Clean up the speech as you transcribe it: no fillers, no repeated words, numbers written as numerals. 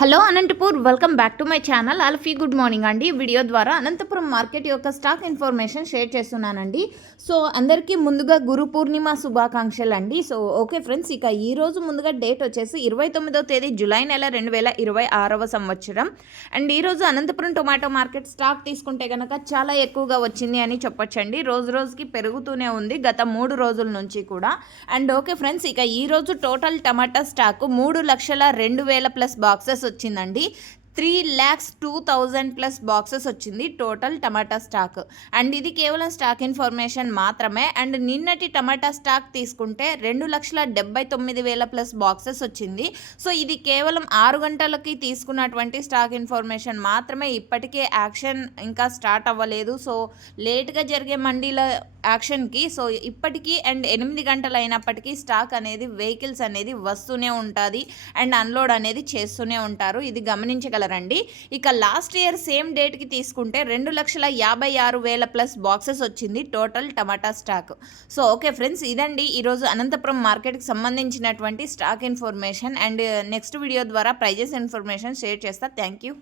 Hello Anantapur, welcome back to my channel. అల్ఫీ good morning అండి. Video ద్వారా అనంతపురం మార్కెట్ యొక్క స్టాక్ ఇన్ఫర్మేషన్ షేర్ చేస్తున్నానండి. సో అందరికీ ముందుగా గురు పూర్ణిమ శుభాకాంక్షలు అండి. సో ఓకే ఫ్రెండ్స్, ఇక ఈ రోజు ముందుగా డేట్ వచ్చేసి 29వ తేదీ జూలై నెల 2026వ సంవత్సరం. అండ్ ఈరోజు అనంతపురం టొమాటో మార్కెట్ స్టాక్ తీసుకుంటే కనుక చాలా ఎక్కువగా వచ్చింది అని చెప్పొచ్చండి. రోజు రోజుకి పెరుగుతూనే ఉంది గత 3 రోజుల నుంచి కూడా. అండ్ ఓకే ఫ్రెండ్స్, ఇక ఈరోజు టోటల్ టమాటా స్టాక్ 3,02,000 ప్లస్ బాక్సెస్ వచ్చిందండి. 3,02,000 ప్లస్ బాక్సెస్ వచ్చింది టోటల్ టమాటా స్టాక్. అండ్ ఇది కేవలం స్టాక్ ఇన్ఫర్మేషన్ మాత్రమే. అండ్ నిన్నటి టమాటా స్టాక్ తీసుకుంటే 2,79,000 ప్లస్ బాక్సెస్ వచ్చింది. సో ఇది కేవలం 6 గంటలకి తీసుకున్నటువంటి స్టాక్ ఇన్ఫర్మేషన్ మాత్రమే. ఇప్పటికే యాక్షన్ ఇంకా స్టార్ట్ అవ్వలేదు. సో లేట్గా జరిగే మండీల యాక్షన్కి సో ఇప్పటికీ అండ్ 8 గంటలు అయినప్పటికీ స్టాక్ అనేది వెహికల్స్ అనేది వస్తూనే ఉంటుంది అండ్ అన్లోడ్ అనేది చేస్తూనే ఉంటారు. ఇది గమనించగలరండి. ఇక లాస్ట్ ఇయర్ సేమ్ డేట్కి తీసుకుంటే 2,56,000 ప్లస్ బాక్సెస్ వచ్చింది టోటల్ టమాటా స్టాక్. సో ఓకే ఫ్రెండ్స్, ఇదండి ఈరోజు అనంతపురం మార్కెట్కి సంబంధించినటువంటి stock information. And next video ద్వారా ప్రైజెస్ ఇన్ఫర్మేషన్ షేర్ చేస్తా. Thank you.